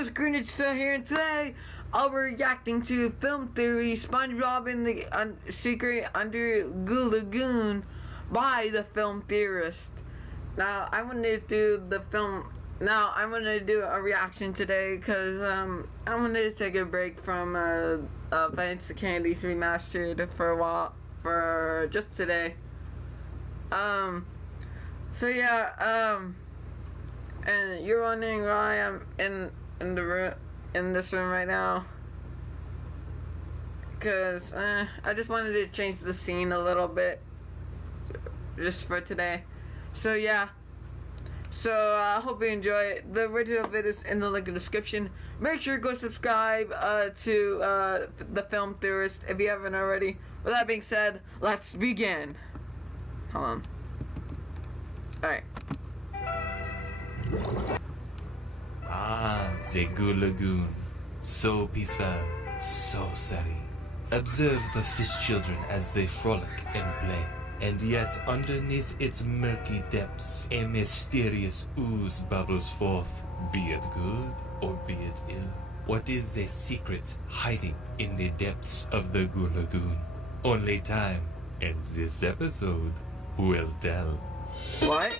just Greenwich still here, and today I'll be reacting to film theory SpongeBob and the Secret Under Goo Lagoon by the film theorist. Now I'm gonna do the film. Now I'm gonna do a reaction today because I'm gonna take a break from Fancy Candies Remastered for a while, for just today. So yeah, and you're wondering why I'm in this room right now, because I just wanted to change the scene a little bit just for today. So yeah, so I hope you enjoy it. The original video is in the link in the description. Make sure to go subscribe to the film theorist if you haven't already. With that being said, let's begin. Hold on. Alright. Ah, the Goo Lagoon. So peaceful, so serene. Observe the fish children as they frolic and play. And yet, underneath its murky depths, a mysterious ooze bubbles forth, be it good or be it ill. What is the secret hiding in the depths of the Goo Lagoon? Only time and this episode will tell. What?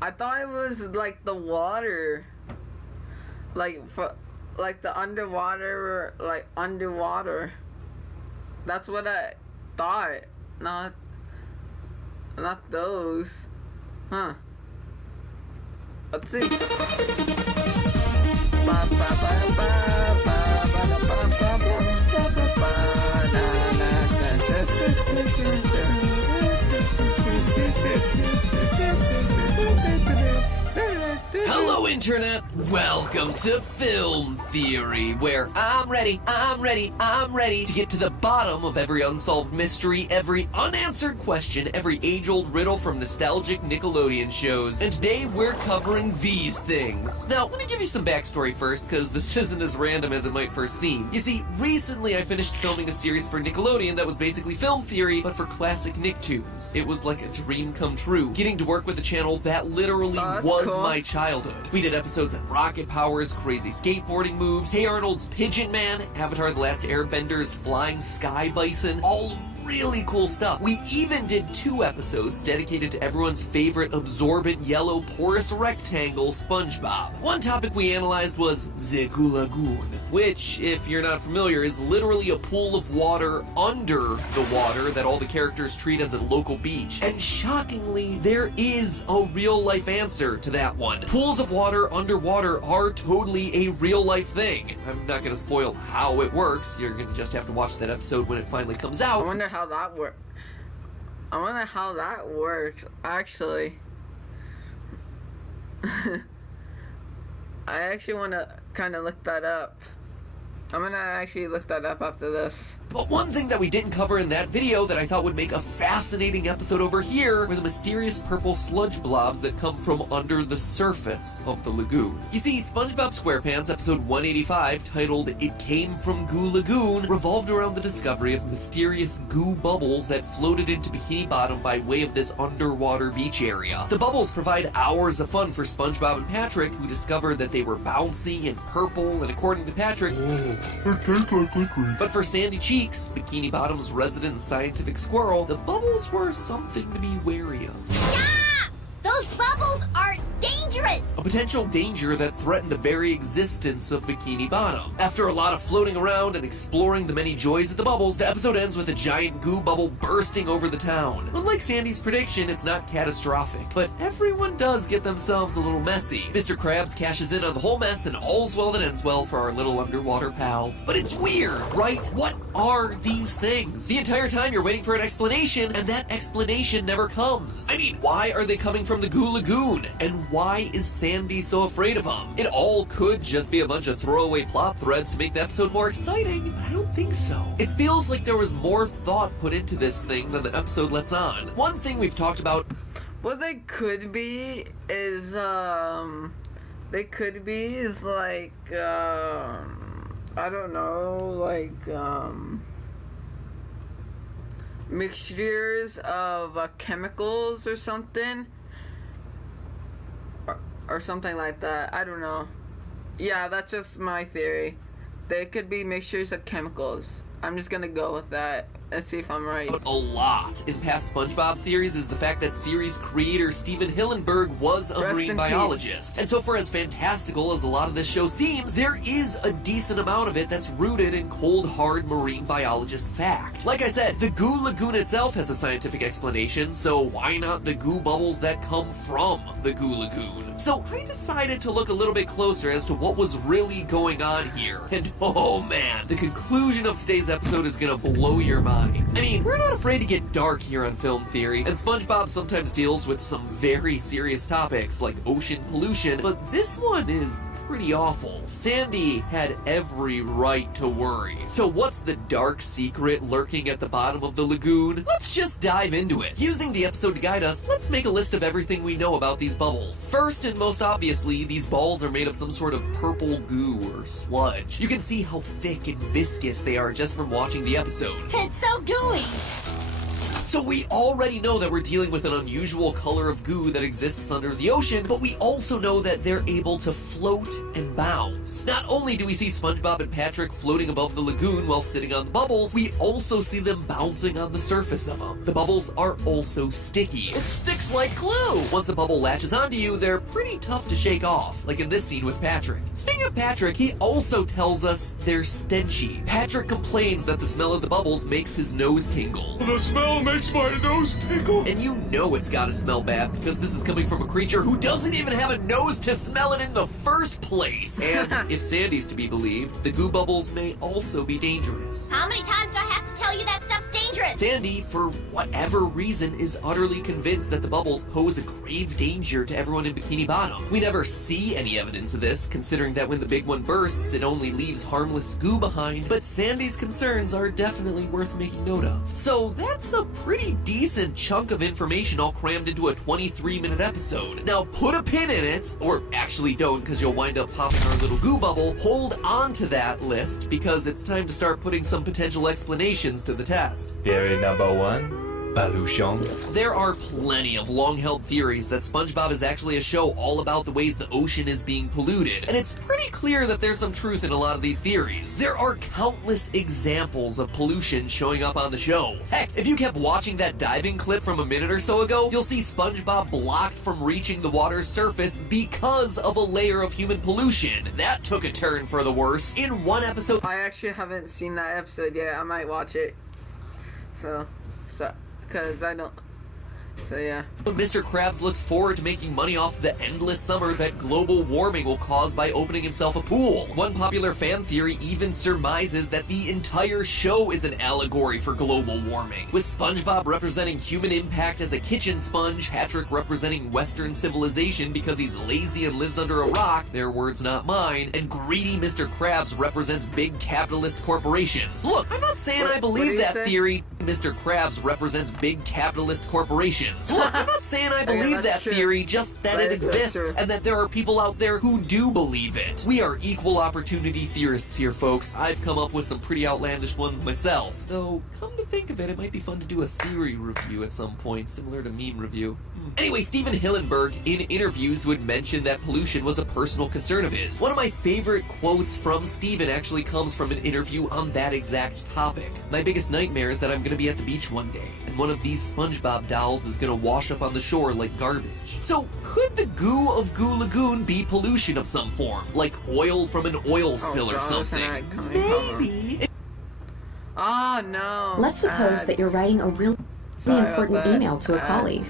I thought it was like the water, like the underwater, like underwater. That's what I thought. Not those. Huh. Let's see. Hello Internet, welcome to Film Theory, where I'm ready to get to the bottom of every unsolved mystery, every unanswered question, every age-old riddle from nostalgic Nickelodeon shows. And today we're covering these things. Now, let me give you some backstory first, because this isn't as random as it might first seem. You see, recently I finished filming a series for Nickelodeon that was basically Film Theory, but for classic Nicktoons. It was like a dream come true, getting to work with a channel that literally was cool. My childhood. We did episodes on rocket powers, crazy skateboarding moves, Hey Arnold's Pigeon Man, Avatar The Last Airbender's Flying Sky Bison, all really cool stuff. We even did 2 episodes dedicated to everyone's favorite absorbent yellow porous rectangle, SpongeBob. One topic we analyzed was the Goo Lagoon, which, if you're not familiar, is literally a pool of water under the water that all the characters treat as a local beach. And shockingly, there is a real-life answer to that one. Pools of water underwater are totally a real-life thing. I'm not gonna spoil how it works. You're gonna just have to watch that episode when it finally comes out. I wonder how that works. I wonder how that works, actually. I actually want to kind of look that up. I'm gonna actually look that up after this. But one thing that we didn't cover in that video that I thought would make a fascinating episode over here were the mysterious purple sludge blobs that come from under the surface of the lagoon. You see, SpongeBob SquarePants episode 185, titled It Came from Goo Lagoon, revolved around the discovery of mysterious goo bubbles that floated into Bikini Bottom by way of this underwater beach area. The bubbles provide hours of fun for SpongeBob and Patrick, who discovered that they were bouncy and purple, and according to Patrick, It tastes like liquid. but for Sandy Cheeks, Bikini Bottom's resident scientific squirrel, the bubbles were something to be wary of. Yeah! Those bubbles are dangerous! A potential danger that threatened the very existence of Bikini Bottom. After a lot of floating around and exploring the many joys of the bubbles, the episode ends with a giant goo bubble bursting over the town. Unlike Sandy's prediction, it's not catastrophic, but everyone does get themselves a little messy. Mr. Krabs cashes in on the whole mess, and all's well that ends well for our little underwater pals. But it's weird, right? What are these things? The entire time you're waiting for an explanation, and that explanation never comes. I mean, why are they coming from the Goo Lagoon? And why is Sandy so afraid of them? It all could just be a bunch of throwaway plot threads to make the episode more exciting, but I don't think so. It feels like there was more thought put into this thing than the episode lets on. One thing we've talked about... What they could be is, like, I don't know, like, mixtures of chemicals or something. Or something like that. I don't know. Yeah, that's just my theory. They could be mixtures of chemicals. I'm just gonna go with that and see if I'm right. A lot in past SpongeBob theories is the fact that series creator Steven Hillenburg was a Rest marine in biologist. peace. And so for as fantastical as a lot of this show seems, there is a decent amount of it that's rooted in cold, hard marine biologist fact. Like I said, the Goo Lagoon itself has a scientific explanation, so why not the goo bubbles that come from the Goo Lagoon? So I decided to look a little bit closer as to what was really going on here. And oh man, the conclusion of today's episode is gonna blow your mind. I mean, we're not afraid to get dark here on Film Theory, and SpongeBob sometimes deals with some very serious topics like ocean pollution, but this one is pretty awful. Sandy had every right to worry. So what's the dark secret lurking at the bottom of the lagoon? Let's just dive into it. Using the episode to guide us, let's make a list of everything we know about these bubbles. First and most obviously, these balls are made of some sort of purple goo or sludge. You can see how thick and viscous they are just from watching the episode. It's so gooey. So we already know that we're dealing with an unusual color of goo that exists under the ocean, but we also know that they're able to float and bounce. Not only do we see SpongeBob and Patrick floating above the lagoon while sitting on the bubbles, we also see them bouncing on the surface of them. The bubbles are also sticky. It sticks like glue! Once a bubble latches onto you, they're pretty tough to shake off, like in this scene with Patrick. Speaking of Patrick, he also tells us they're stenchy. Patrick complains that the smell of the bubbles makes his nose tingle. The smell makes my nose tingle. And you know it's gotta smell bad because this is coming from a creature who doesn't even have a nose to smell it in the first place. And if Sandy's to be believed, the goo bubbles may also be dangerous. How many times do I have to tell you that stuff's dangerous? Sandy, for whatever reason, is utterly convinced that the bubbles pose a grave danger to everyone in Bikini Bottom. We never see any evidence of this, considering that when the big one bursts, it only leaves harmless goo behind, but Sandy's concerns are definitely worth making note of. So that's a pretty decent chunk of information all crammed into a 23-minute episode. Now put a pin in it, or actually don't because you'll wind up popping our little goo bubble. Hold on to that list because it's time to start putting some potential explanations to the test. Theory number one, pollution. There are plenty of long-held theories that SpongeBob is actually a show all about the ways the ocean is being polluted, and it's pretty clear that there's some truth in a lot of these theories. There are countless examples of pollution showing up on the show. Heck, if you kept watching that diving clip from a minute or so ago, you'll see SpongeBob blocked from reaching the water's surface because of a layer of human pollution. That took a turn for the worse. In one episode, I actually haven't seen that episode yet. I might watch it. So, because I don't. So yeah. Mr. Krabs looks forward to making money off the endless summer that global warming will cause by opening himself a pool. One popular fan theory even surmises that the entire show is an allegory for global warming, with SpongeBob representing human impact as a kitchen sponge, Patrick representing Western civilization because he's lazy and lives under a rock, their words not mine, and greedy Mr. Krabs represents big capitalist corporations. Look, I'm not saying I believe that theory. Mr. Krabs represents big capitalist corporations. Look, I'm not saying I believe that theory, just that it exists, and that there are people out there who do believe it. We are equal opportunity theorists here, folks. I've come up with some pretty outlandish ones myself. Though, come to think of it, it might be fun to do a theory review at some point, similar to meme review. Anyway, Steven Hillenburg in interviews would mention that pollution was a personal concern of his. One of my favorite quotes from Steven actually comes from an interview on that exact topic. My biggest nightmare is that I'm gonna be at the beach one day, and one of these SpongeBob dolls is gonna wash up on the shore like garbage. So, could the goo of Goo Lagoon be pollution of some form? Like oil from an oil spill or something? Maybe. Oh no. Let's suppose that you're writing a really important email to a colleague.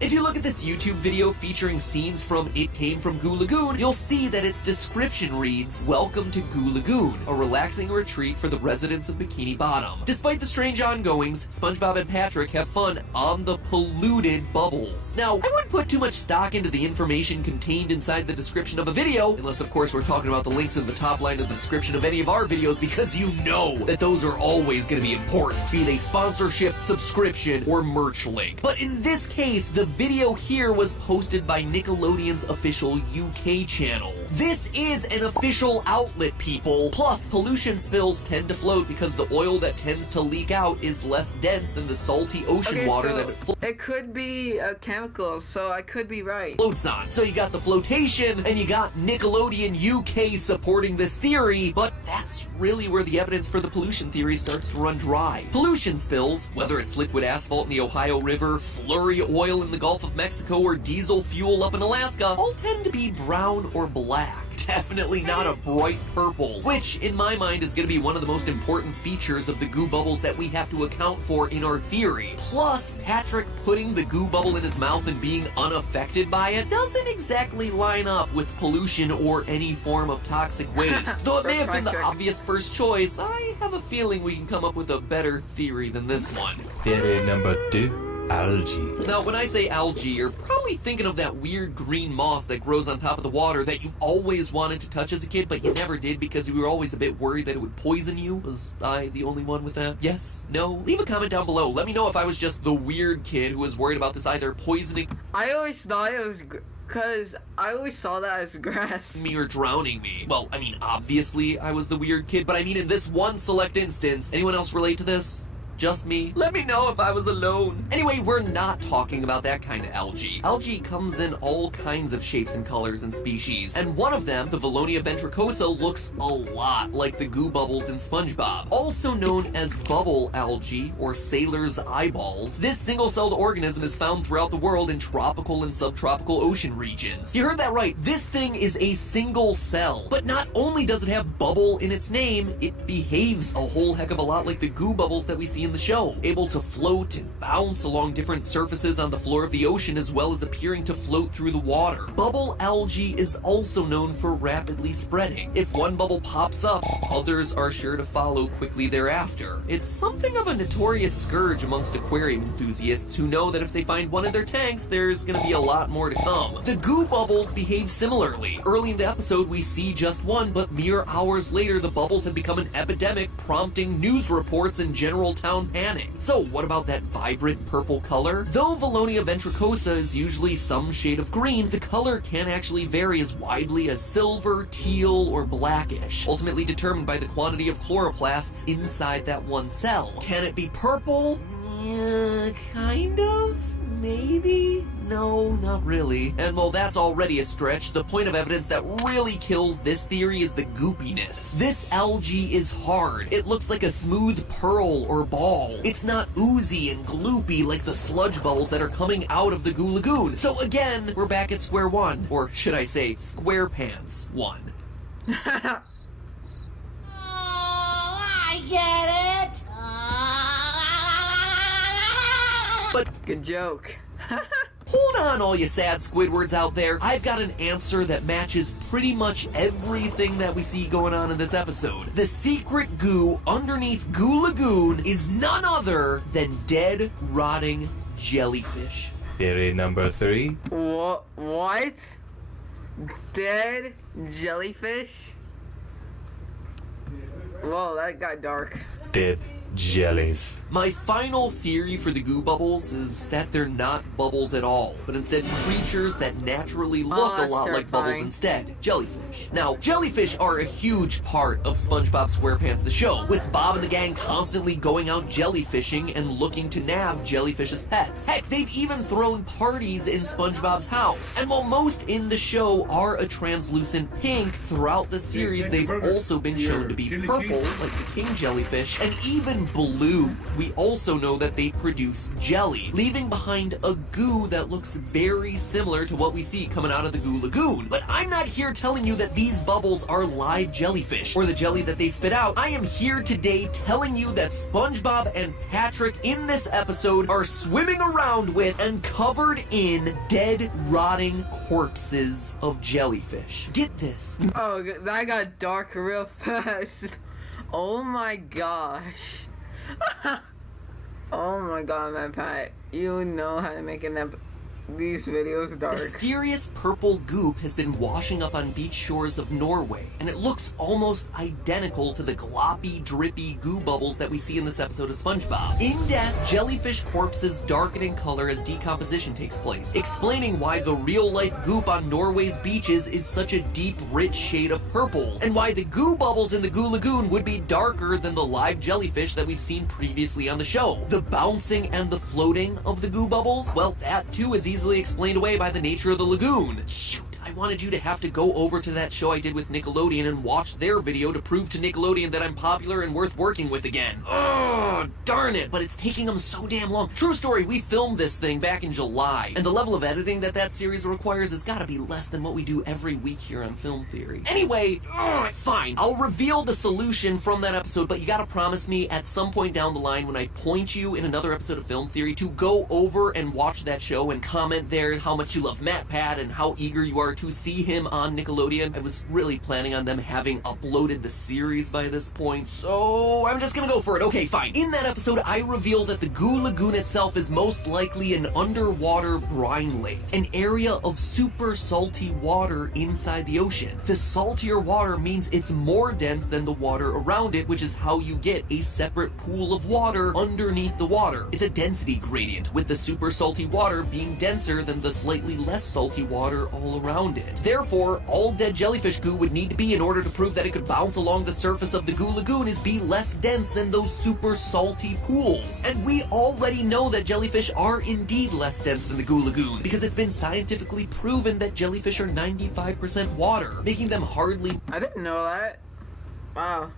If you look at this YouTube video featuring scenes from It Came From Goo Lagoon, you'll see that its description reads, "Welcome to Goo Lagoon, a relaxing retreat for the residents of Bikini Bottom." Despite the strange ongoings, SpongeBob and Patrick have fun on the polluted bubbles. Now, I wouldn't put too much stock into the information contained inside the description of a video, unless of course we're talking about the links in the top line of the description of any of our videos, because you know that those are always going to be important, be they sponsorship, subscription, or merch link. But in this case, the video here was posted by Nickelodeon's official UK channel. This is an official outlet, people. Plus, pollution spills tend to float because the oil that tends to leak out is less dense than the salty ocean water so that it floats. it could be a chemical, so I could be right. Floats on. So you got the flotation, and you got Nickelodeon UK supporting this theory, but that's really where the evidence for the pollution theory starts to run dry. Pollution spills, whether it's liquid asphalt in the Ohio River, slurry oil in the Gulf of Mexico, or diesel fuel up in Alaska, all tend to be brown or black. Definitely not a bright purple, which in my mind is going to be one of the most important features of the goo bubbles that we have to account for in our theory. Plus, Patrick putting the goo bubble in his mouth and being unaffected by it doesn't exactly line up with pollution or any form of toxic waste. Though it may have been the obvious first choice, I have a feeling we can come up with a better theory than this one. Theory number 2. Algae. Now, when I say algae, you're probably thinking of that weird green moss that grows on top of the water that you always wanted to touch as a kid, but you never did because you were always a bit worried that it would poison you. Was I the only one with that? Yes? No? Leave a comment down below. Let me know if I was just the weird kid who was worried about this either poisoning I always thought it was because I always saw that as grass. me or drowning me. Well, I mean, obviously I was the weird kid, but I mean in this one select instance. Anyone else relate to this? Just me? Let me know if I was alone. Anyway, we're not talking about that kind of algae. Algae comes in all kinds of shapes and colors and species, and one of them, the Valonia ventricosa, looks a lot like the goo bubbles in Spongebob. Also known as bubble algae, or sailor's eyeballs, this single-celled organism is found throughout the world in tropical and subtropical ocean regions. You heard that right, this thing is a single cell. But not only does it have bubble in its name, it behaves a whole heck of a lot like the goo bubbles that we see in the show, able to float and bounce along different surfaces on the floor of the ocean as well as appearing to float through the water. Bubble algae is also known for rapidly spreading. If one bubble pops up, others are sure to follow quickly thereafter. It's something of a notorious scourge amongst aquarium enthusiasts who know that if they find one in their tanks, there's gonna be a lot more to come. The goo bubbles behave similarly. Early in the episode, we see just one, but mere hours later, the bubbles have become an epidemic, prompting news reports and general town panic. So what about that vibrant purple color? Though Valonia ventricosa is usually some shade of green, the color can actually vary as widely as silver, teal, or blackish, ultimately determined by the quantity of chloroplasts inside that one cell. Can it be purple? Kind of? Maybe? No, not really. And while that's already a stretch, the point of evidence that really kills this theory is the goopiness. This algae is hard. It looks like a smooth pearl or ball. It's not oozy and gloopy like the sludge bubbles that are coming out of the Goo Lagoon. So again, we're back at square one. Or should I say, square pants one. Oh, I get it. But Good joke. hold on, all you sad Squidwards out there. I've got an answer that matches pretty much everything that we see going on in this episode. The secret goo underneath Goo Lagoon is none other than dead, rotting jellyfish. Theory number 3. What? Dead jellyfish? Whoa, that got dark. Dead jellies. My final theory for the goo bubbles is that they're not bubbles at all, but instead creatures that naturally look a that's lot like bubbles terrifying. instead. Jellyfish. Now, jellyfish are a huge part of SpongeBob SquarePants the show, with Bob and the gang constantly going out jellyfishing and looking to nab jellyfish as pets. Heck, they've even thrown parties in SpongeBob's house. And while most in the show are a translucent pink, throughout the series they've also been shown to be purple, like the king jellyfish, and even blue. We also know that they produce jelly, leaving behind a goo that looks very similar to what we see coming out of the Goo Lagoon. But I'm not here telling you that these bubbles are live jellyfish, or the jelly that they spit out. I am here today telling you that SpongeBob and Patrick in this episode are swimming around with and covered in dead, rotting corpses of jellyfish. Get this. Oh, that got dark real fast. Oh my gosh. Oh my god, my Pat. You know how to make an these videos dark. Mysterious purple goop has been washing up on beach shores of Norway, and it looks almost identical to the gloppy, drippy goo bubbles that we see in this episode of SpongeBob. In death, jellyfish corpses darken in color as decomposition takes place, explaining why the real-life goop on Norway's beaches is such a deep, rich shade of purple, and why the goo bubbles in the Goo Lagoon would be darker than the live jellyfish that we've seen previously on the show. The bouncing and the floating of the goo bubbles, well, that too is easily explained away by the nature of the lagoon. Shoot, I wanted you to have to go over to that show I did with Nickelodeon and watch their video to prove to Nickelodeon that I'm popular and worth working with again. Oh, darn it, but it's taking them so damn long. True story, we filmed this thing back in July, and the level of editing that series requires has gotta be less than what we do every week here on Film Theory. Anyway, fine, I'll reveal the solution from that episode, but you gotta promise me at some point down the line when I point you in another episode of Film Theory to go over and watch that show and comment there how much you love MatPat and how eager you are to see him on Nickelodeon. I was really planning on them having uploaded the series by this point, so I'm just gonna go for it. Okay, fine. In that episode, I reveal that the Goo Lagoon itself is most likely an underwater brine lake, an area of super salty water inside the ocean. The saltier water means it's more dense than the water around it, which is how you get a separate pool of water underneath the water. It's a density gradient, with the super salty water being denser than the slightly less salty water all around it. Therefore, all dead jellyfish goo would need to be, in order to prove that it could bounce along the surface of the Goo Lagoon, is be less dense than those super salty pools. And we already know that jellyfish are indeed less dense than the Goo Lagoon, because it's been scientifically proven that jellyfish are 95% water, making them hardly... I didn't know that. Wow.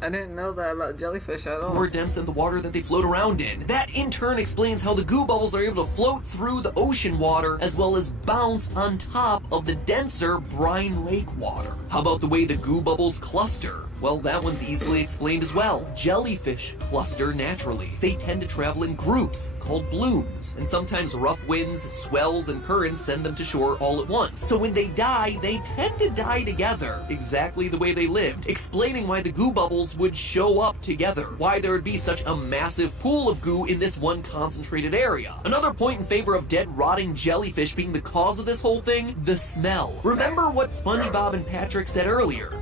I didn't know that about jellyfish at all. more dense than the water that they float around in. That in turn explains how the goo bubbles are able to float through the ocean water as well as bounce on top of the denser brine lake water. How about the way the goo bubbles cluster? Well, that one's easily explained as well. Jellyfish cluster naturally. They tend to travel in groups called blooms, and sometimes rough winds, swells, and currents send them to shore all at once. So when they die, they tend to die together, exactly the way they lived, explaining why the goo bubbles would show up together, why there would be such a massive pool of goo in this one concentrated area. Another point in favor of dead, rotting jellyfish being the cause of this whole thing, the smell. Remember what SpongeBob and Patrick said earlier.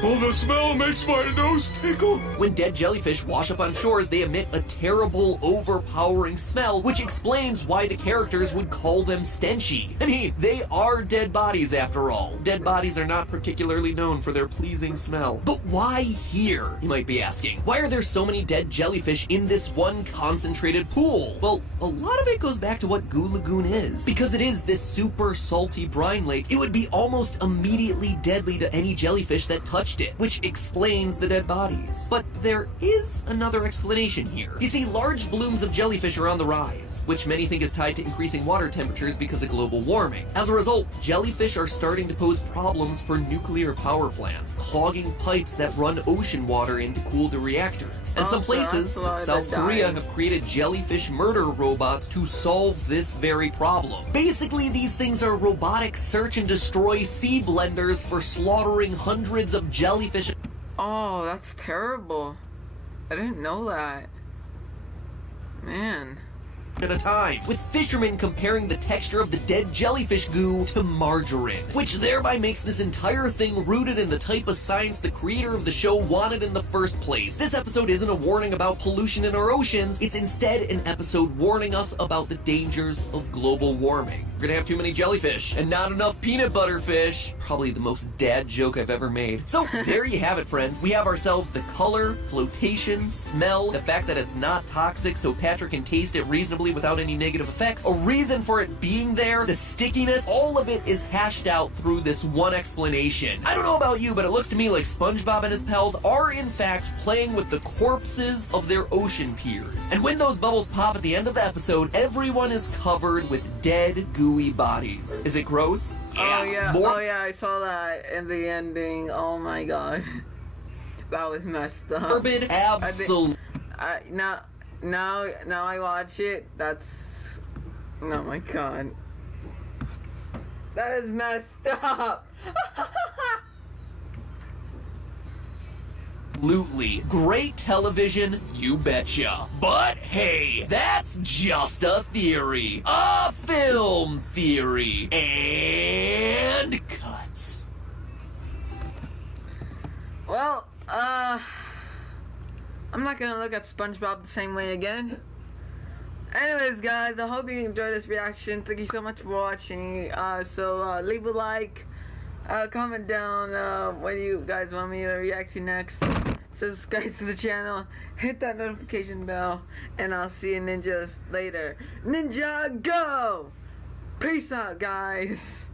Oh, the smell makes my nose tickle. When dead jellyfish wash up on shores, they emit a terrible, overpowering smell, which explains why the characters would call them stenchy. I mean, they are dead bodies after all. Dead bodies are not particularly known for their pleasing smell. But why here, you might be asking? Why are there so many dead jellyfish in this one concentrated pool? Well, a lot of it goes back to what Goo Lagoon is. Because it is this super salty brine lake, it would be almost immediately deadly to any jellyfish that touched it, which explains the dead bodies. But there is another explanation here. You see, large blooms of jellyfish are on the rise, which many think is tied to increasing water temperatures because of global warming. As a result, jellyfish are starting to pose problems for nuclear power plants, clogging pipes that run ocean water in to cool the reactors. And some places, like South Korea, have created jellyfish murder robots to solve this very problem. Basically, these things are robotic search and destroy sea blenders for slaughtering hundreds of jellyfish. Oh, that's terrible. I didn't know that. Man. At a time, with fishermen comparing the texture of the dead jellyfish goo to margarine, which thereby makes this entire thing rooted in the type of science the creator of the show wanted in the first place. This episode isn't a warning about pollution in our oceans, it's instead an episode warning us about the dangers of global warming. We're gonna have too many jellyfish and not enough peanut butter fish. Probably the most dad joke I've ever made. So there you have it, friends. We have ourselves the color, flotation, smell, the fact that it's not toxic so Patrick can taste it reasonably without any negative effects, a reason for it being there, the stickiness, all of it is hashed out through this one explanation. I don't know about you, but it looks to me like SpongeBob and his pals are in fact playing with the corpses of their ocean peers. And when those bubbles pop at the end of the episode, everyone is covered with dead, gooey bodies. Is it gross? Oh yeah, More- oh yeah, I saw that in the ending. Oh my god. That was messed up. Morbid, absolute. Now I watch it, that's... Oh my god. That is messed up! Absolutely. Great television, you betcha. But hey, that's just a theory. A film theory. And cut. Well, I'm not gonna look at SpongeBob the same way again. Anyways, guys, I hope you enjoyed this reaction. Thank you so much for watching. So leave a like, comment down what you guys want me to react to next. Subscribe to the channel, hit that notification bell, and I'll see you ninjas later. Ninja go! Peace out, guys.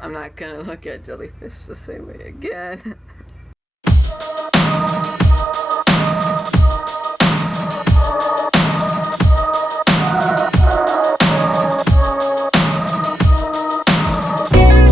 I'm not gonna look at jellyfish the same way again.